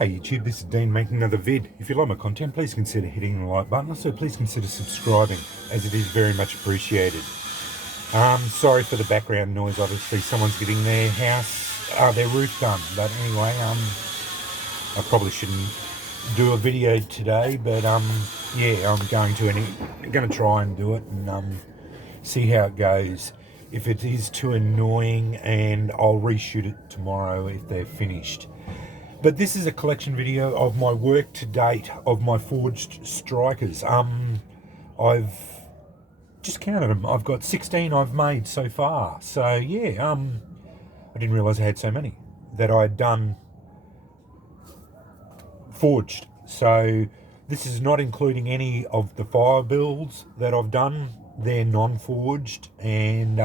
Hey YouTube, this is Dean making another vid. If you like my content, please consider hitting the like button. Also, please consider subscribing, as it is very much appreciated. Sorry for the background noise. Obviously, someone's getting their house, their roof done. But anyway, I probably shouldn't do a video today. But yeah, I'm going to try and do it and see how it goes. If it is too annoying, and I'll reshoot it tomorrow if they're finished. But this is a collection video of my work to date of my forged strikers. I've just counted them. I've got 16 I've made so far. So yeah, I didn't realise I had so many that I'd done forged. So this is not including any of the fire builds that I've done. They're non-forged, and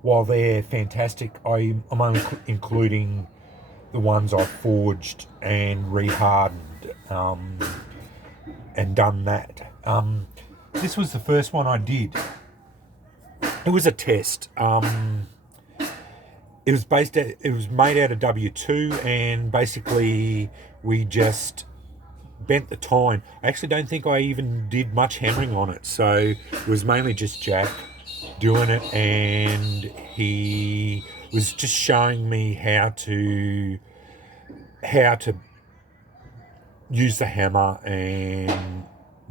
while they're fantastic, I'm only including the ones I've forged and rehardened and done that. This was the first one I did. It was a test. It was made out of W2, and basically we just bent the tine. I actually don't think I even did much hammering on it, so it was mainly just Jack doing it, and he was just showing me how to use the hammer and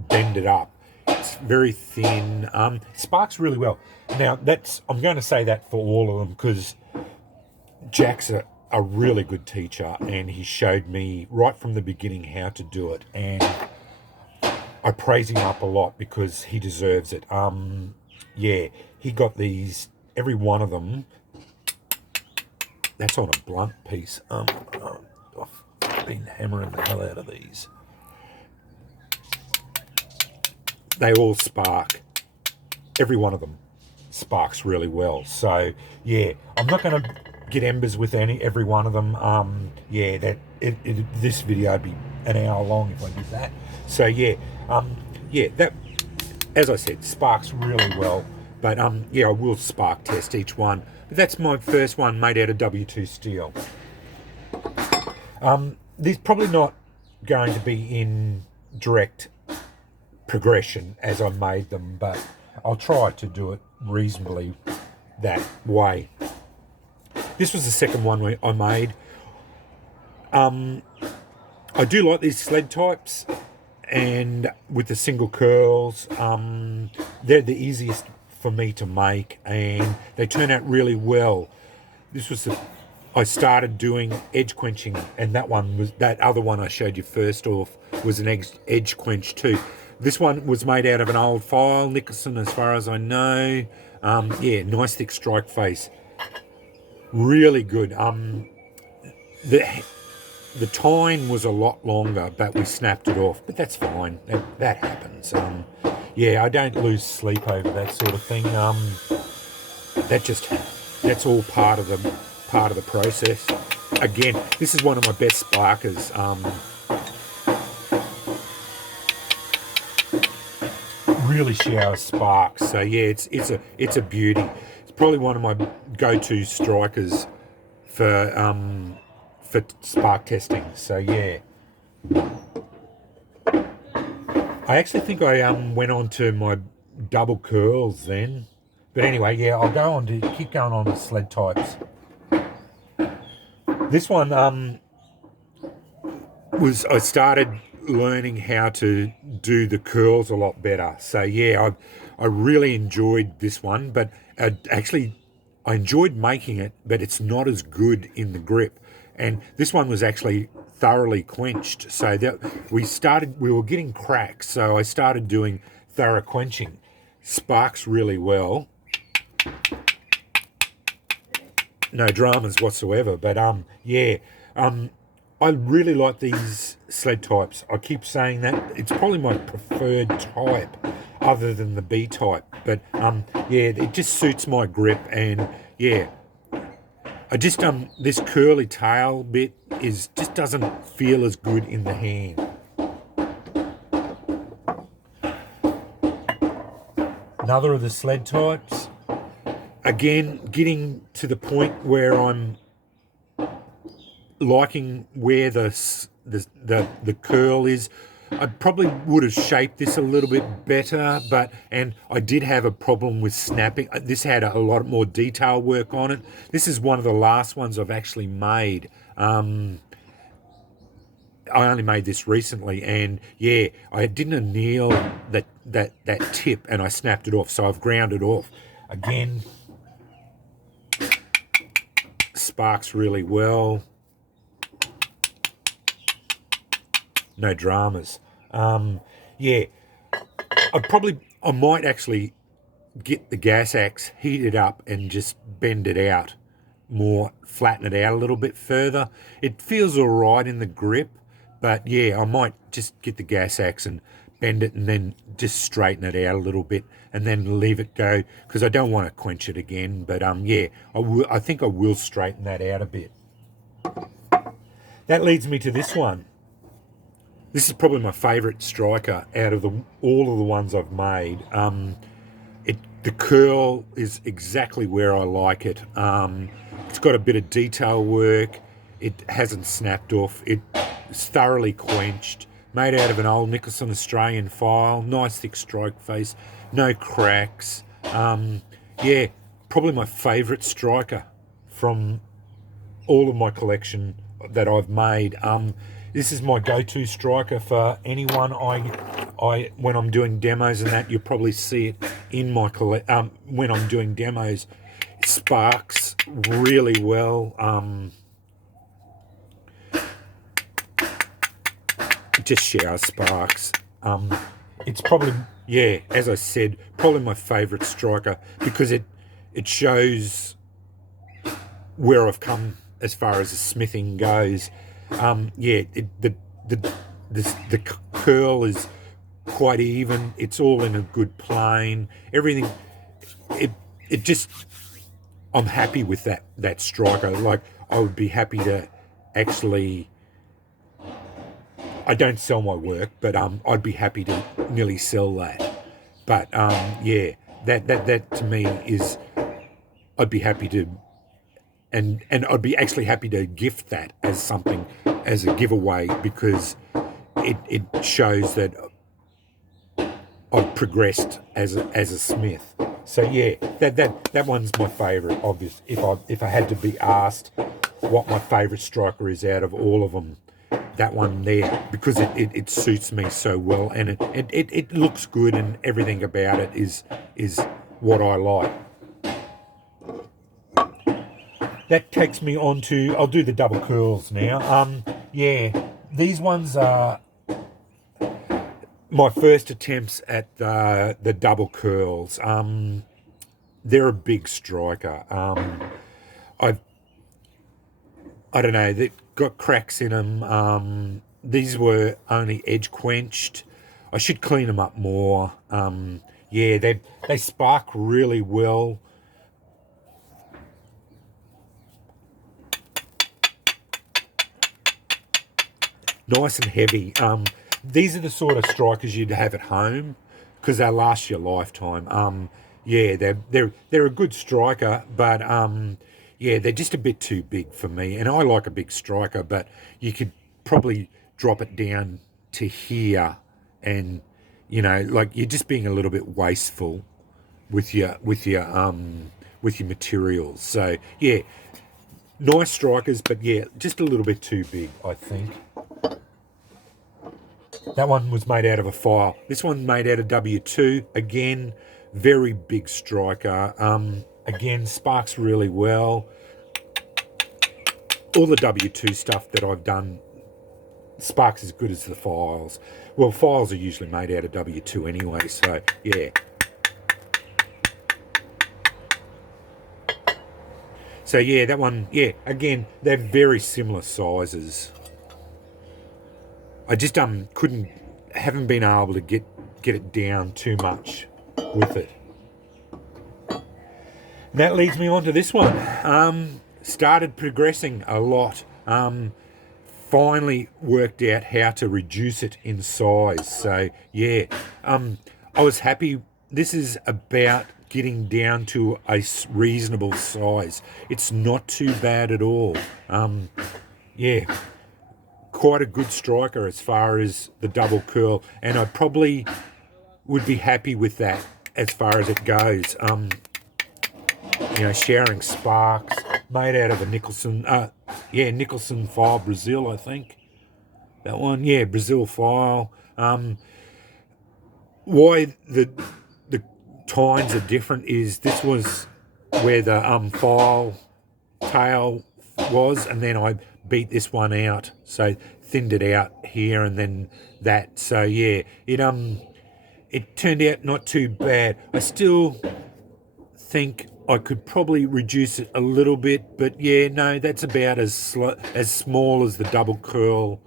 bend it up. It's very thin. Sparks really well. Now I'm going to say that for all of them, because Jack's a really good teacher, and he showed me right from the beginning how to do it, and I praise him up a lot because he deserves it. Yeah, he got these, every one of them. That's on a blunt piece. I've been hammering the hell out of these. They all spark. Every one of them sparks really well. So yeah, I'm not going to get embers with every one of them. Yeah, this video would be an hour long if I did that. So yeah, yeah, that, as I said, sparks really well. But yeah, I will spark test each one. But that's my first one made out of W2 steel. These probably not going to be in direct progression as I made them, but I'll try to do it reasonably that way. This was the second one I made. I do like these sled types, and with the single curls, they're the easiest for me to make, and they turn out really well. This was I started doing edge quenching, and that other one I showed you first off was an edge quench too. This one was made out of an old file, Nicholson, as far as I know. Yeah, nice thick strike face, really good. The tine was a lot longer, but we snapped it off. But that's fine. That happens. Yeah, I don't lose sleep over that sort of thing. That's all part of the process. Again, this is one of my best sparkers. Really showers sparks. So yeah, it's a beauty. It's probably one of my go-to strikers for spark testing. So yeah, I actually think I went on to my double curls then. But anyway, yeah, I'll keep going on with sled types. This one I started learning how to do the curls a lot better. So yeah, I really enjoyed this one, but I enjoyed making it, but it's not as good in the grip. And this one was actually thoroughly quenched, so that we were getting cracks, so I started doing thorough quenching. Sparks really well. No dramas whatsoever, but yeah, I really like these sled types. I keep saying that. It's probably my preferred type other than the B type, but yeah, it just suits my grip. And yeah, I just this curly tail bit just doesn't feel as good in the hand. Another of the sled types, again, getting to the point where I'm liking where the curl is. I probably would have shaped this a little bit better, and I did have a problem with snapping. This had a lot more detail work on it. This is one of the last ones I've actually made. I only made this recently, and yeah, I didn't anneal that tip, and I snapped it off, so I've ground it off. Again, sparks really well. No dramas. Yeah, I might actually get the gas axe, heat it up, and just bend it out more, flatten it out a little bit further. It feels all right in the grip, but yeah, I might just get the gas axe and bend it and then just straighten it out a little bit and then leave it go, because I don't want to quench it again. But yeah, I think I will straighten that out a bit. That leads me to this one. This is probably my favourite striker out of all of the ones I've made. The curl is exactly where I like it. It's got a bit of detail work. It hasn't snapped off. It's thoroughly quenched. Made out of an old Nicholson Australian file. Nice thick strike face. No cracks. Yeah, probably my favourite striker from all of my collection that I've made. This is my go-to striker for anyone. I when I'm doing demos and that, you'll probably see it in my when I'm doing demos. It sparks really well. Just shower sparks. It's probably, yeah, as I said, probably my favourite striker, because it shows where I've come as far as the smithing goes. Yeah, the curl is quite even. It's all in a good plane. Everything, it just, I'm happy with that striker. Like, I would be happy to actually, I don't sell my work, but I'd be happy to nearly sell that. But yeah, that to me is, I'd be happy to, and I'd be actually happy to gift that as something, as a giveaway, because it shows that I've progressed as a smith. So yeah, that one's my favourite. Obvious. If I had to be asked what my favourite striker is out of all of them, that one there, because it suits me so well, and it looks good, and everything about it is what I like. That takes me on to, I'll do the double curls now. Yeah, these ones are my first attempts at the double curls. They're a big striker. I don't know, they've got cracks in them. These were only edge quenched. I should clean them up more. Yeah, they spark really well. Nice and heavy. These are the sort of strikers you'd have at home, because they'll last your lifetime. Yeah, they're a good striker, but yeah, they're just a bit too big for me. And I like a big striker, but you could probably drop it down to here, and you know, like, you're just being a little bit wasteful with your materials. So yeah, nice strikers, but yeah, just a little bit too big, I think. That one was made out of a file. This one's made out of W2. Again, very big striker. Again, sparks really well. All the W2 stuff that I've done sparks as good as the files. Well, files are usually made out of W2 anyway, so yeah. So yeah, that one, yeah, again, they're very similar sizes. I just haven't been able to get it down too much with it. And that leads me on to this one. Started progressing a lot. Finally worked out how to reduce it in size. So yeah, I was happy. This is about getting down to a reasonable size. It's not too bad at all. yeah, quite a good striker as far as the double curl, and I probably would be happy with that as far as it goes. Sharing sparks, made out of a Nicholson, Nicholson file, Brazil, I think. That one, yeah, Brazil file. Why the tines are different is this was where the file tail was, and then I beat this one out, so thinned it out here and then that. So yeah, it turned out not too bad. I still think I could probably reduce it a little bit, but yeah, no, that's about as small as the double curl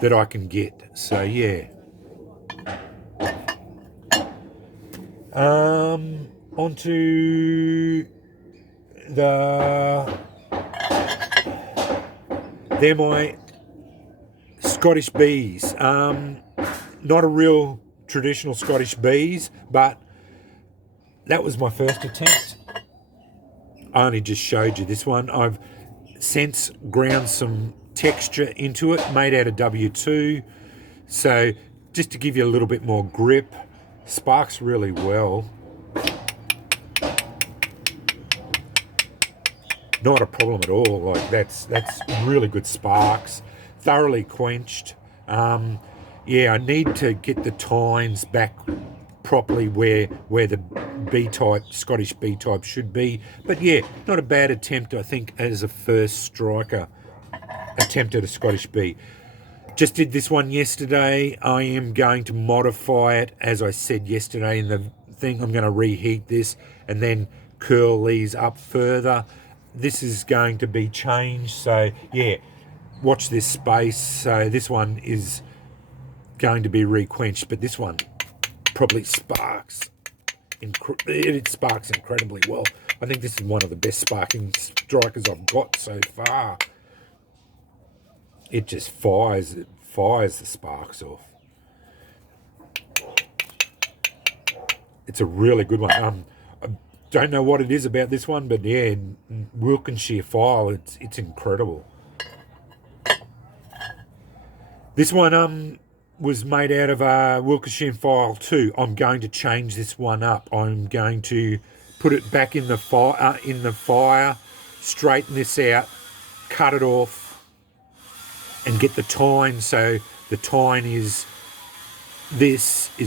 that I can get. So yeah. Onto they're my Scottish bees. Not a real traditional Scottish bees, but that was my first attempt. I only just showed you this one. I've since ground some texture into it, made out of W2. So just to give you a little bit more grip, sparks really well. Not a problem at all. Like that's really good sparks, thoroughly quenched. I need to get the tines back properly where the B-type, Scottish B-type should be. But yeah, not a bad attempt, I think, as a first striker attempt at a Scottish B. Just did this one yesterday. I am going to modify it, as I said yesterday in the thing. I'm going to reheat this and then curl these up further. This is going to be changed, so yeah, watch this space. So this one is going to be requenched, but this one probably sparks. It sparks incredibly well. I think this is one of the best sparking strikers I've got so far. It just fires the sparks off. It's a really good one. I don't know what it is about this one, but yeah, Wilkinshire file, it's incredible. This one was made out of a Wilkinshire file too. I'm going to change this one up. I'm going to put it back in the fire, straighten this out, cut it off, and get the tine. So the tine is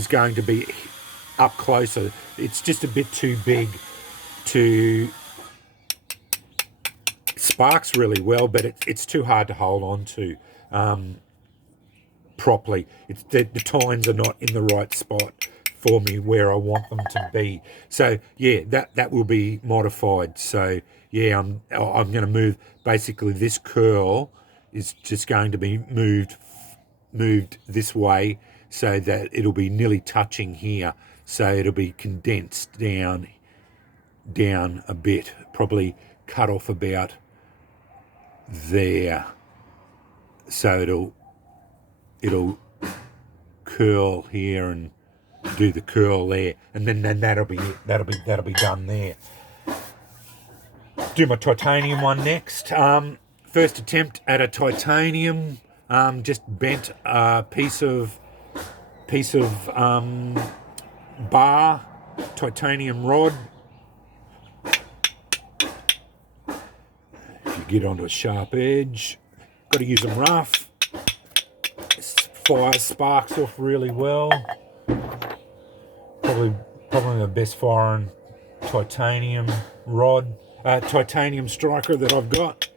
going to be up closer. It's just a bit too big to sparks really well, but it's too hard to hold on to properly. It's the tines are not in the right spot for me where I want them to be. So yeah, that will be modified. So yeah, I'm going to move. Basically, this curl is just going to be moved this way so that it'll be nearly touching here. So it'll be condensed down a bit, probably cut off about there. So it'll curl here and do the curl there, and then that'll be done there. Do my titanium one next. First attempt at a titanium. Just bent a piece of bar titanium rod. If you get onto a sharp edge, got to use them rough. Fire sparks off really well. Probably the best firing titanium rod, titanium striker that I've got.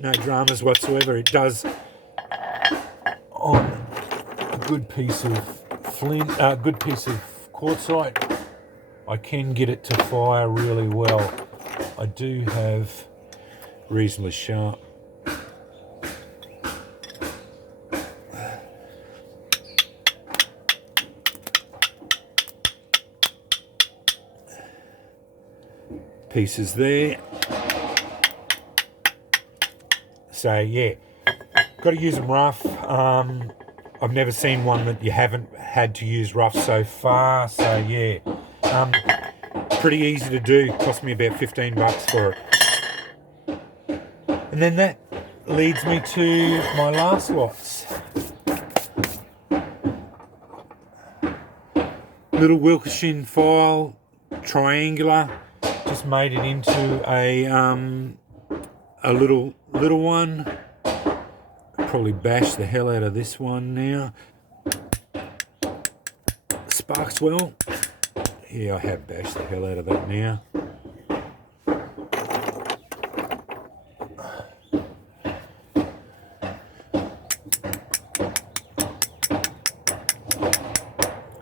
No dramas whatsoever. It does on a good piece of flint, good piece of quartzite. I can get it to fire really well. I do have reasonably sharp pieces there. So yeah, got to use them rough. I've never seen one that you haven't had to use rough so far. So yeah, pretty easy to do. Cost me about $15 for it. And then leads me to my last lots. Little Wilkeshin file, triangular. Just made it into a little one. Probably bash the hell out of this one now. Sparks well. Yeah, I have bashed the hell out of that now.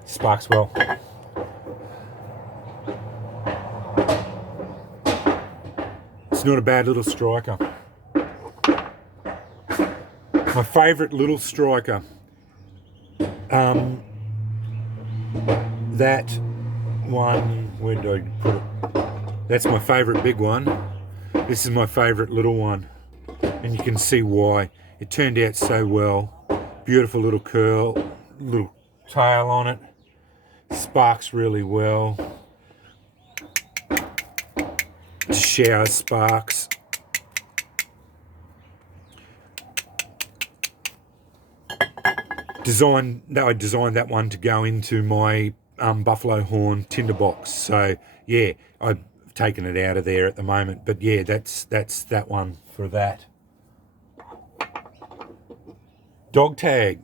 Sparks well. It's not a bad little striker. My favourite little striker. That one, where did I put it? That's my favourite big one. This is my favourite little one. And you can see why. It turned out so well. Beautiful little curl, little tail on it. Sparks really well. Shower sparks. I designed that one to go into my buffalo horn tinderbox. So yeah, I've taken it out of there at the moment. But yeah, that's that one for that. Dog tag.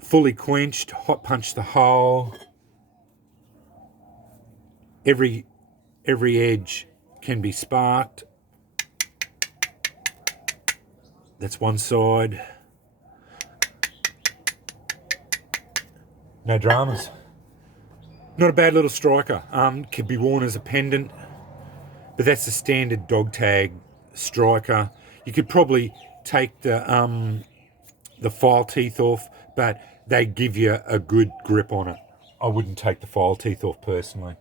Fully quenched, hot punch the hole. Every edge can be sparked. That's one side. No dramas. Not a bad little striker. Could be worn as a pendant, but that's the standard dog tag striker. You could probably take the file teeth off, but they give you a good grip on it. I wouldn't take the file teeth off personally.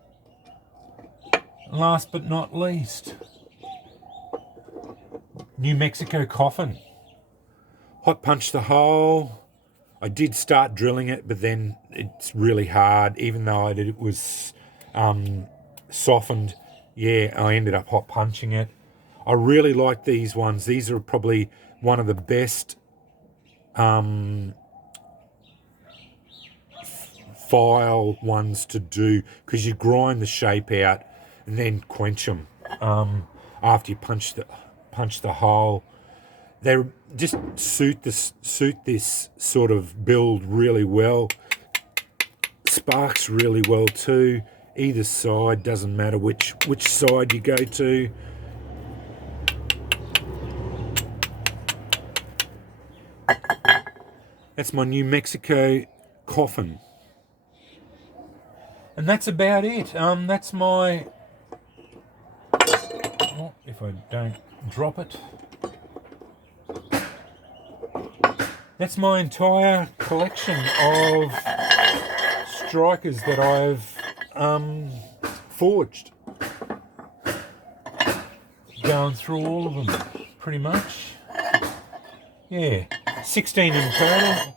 Last but not least, New Mexico coffin. Hot punch the hole. I did start drilling it, but then it's really hard. Even though it was softened, yeah, I ended up hot punching it. I really like these ones. These are probably one of the best file ones to do, because you grind the shape out and then quench them after you punch the hole. They just suit this sort of build really well. Sparks really well too. Either side, doesn't matter which side you go to. That's my New Mexico coffin. And that's about it. That's my... Oh, if I don't drop it. That's my entire collection of strikers that I've forged. Going through all of them, pretty much. Yeah, 16 in total.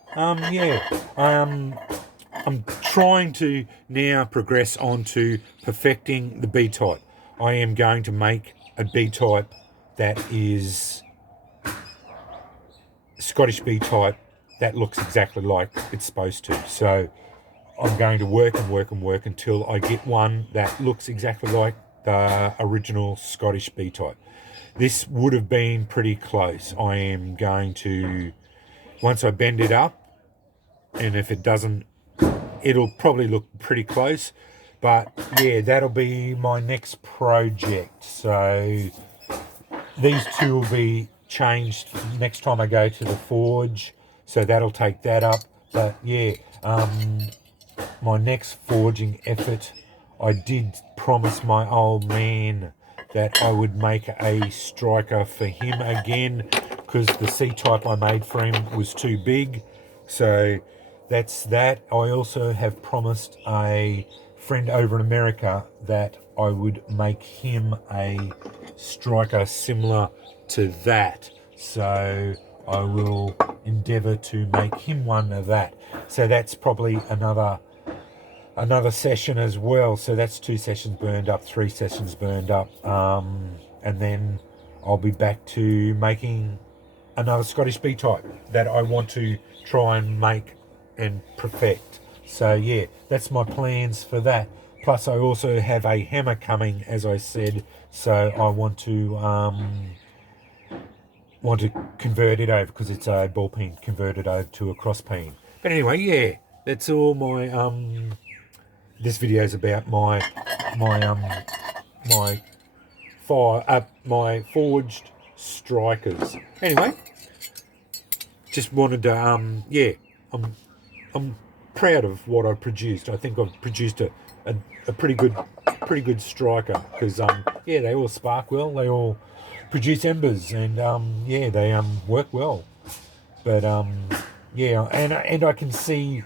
I'm trying to now progress on to perfecting the B-type. I am going to make a B-type that is Scottish B-type that looks exactly like it's supposed to. So I'm going to work until I get one that looks exactly like the original Scottish B-type. This would have been pretty close. I am going to, once I bend it up, and if it doesn't, it'll probably look pretty close. But yeah, that'll be my next project. So these two will be changed next time I go to the forge. So that'll take that up. But yeah, my next forging effort, I did promise my old man that I would make a striker for him again, because the C-type I made for him was too big. So that's that. I also have promised a friend over in America that I would make him a striker similar to that. So I will endeavour to make him one of that. So that's probably another session as well. So that's 2 sessions burned up, 3 sessions burned up, and then I'll be back to making another Scottish B-type that I want to try and make and perfect. So yeah, that's my plans for that. Plus I also have a hammer coming, as I said, so I want to convert it over, because it's a ball peen converted over to a cross peen. But anyway, yeah, that's all my this video is about my my forged strikers. Anyway, just wanted to yeah, I'm proud of what I produced. I think I've produced a pretty good striker, because yeah, they all spark well, they all produce embers, and yeah, they work well. But yeah, and I can see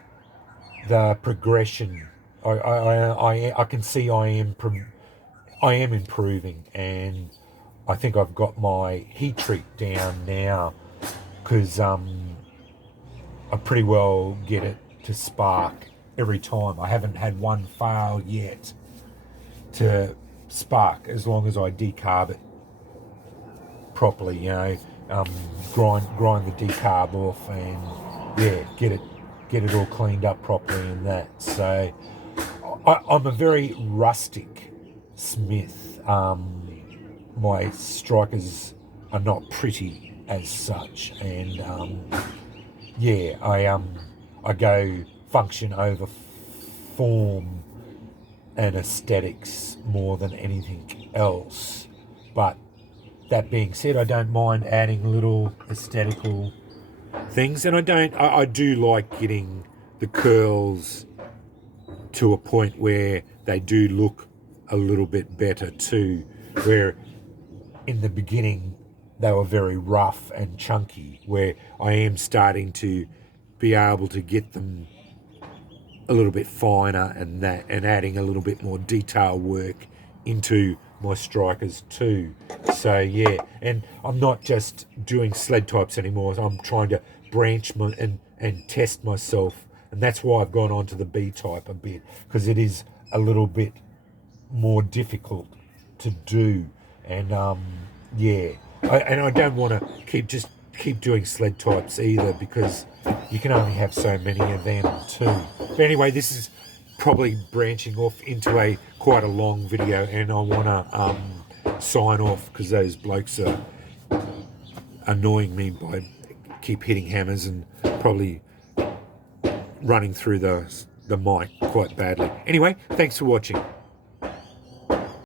the progression. I can see I am improving, and I think I've got my heat treat down now, because I pretty well get it to spark every time. I haven't had one fail yet to spark, as long as I decarb it properly, you know, grind the decarb off, and yeah, get it all cleaned up properly and that. So I'm a very rustic smith. My strikers are not pretty as such, and yeah, I go function over form and aesthetics more than anything else. But that being said, I don't mind adding little aesthetical things, and I do like getting the curls to a point where they do look a little bit better too, where in the beginning they were very rough and chunky, where I am starting to be able to get them a little bit finer, and that, and adding a little bit more detail work into my strikers too. So yeah, and I'm not just doing sled types anymore. I'm trying to branch and test myself, and that's why I've gone on to the B type a bit, because it is a little bit more difficult to do. And yeah, I don't want to keep doing sled types either, because you can only have so many of them too. But anyway, this is probably branching off into quite a long video, and I want to sign off, because those blokes are annoying me by keep hitting hammers and probably running through the mic quite badly. Anyway, thanks for watching.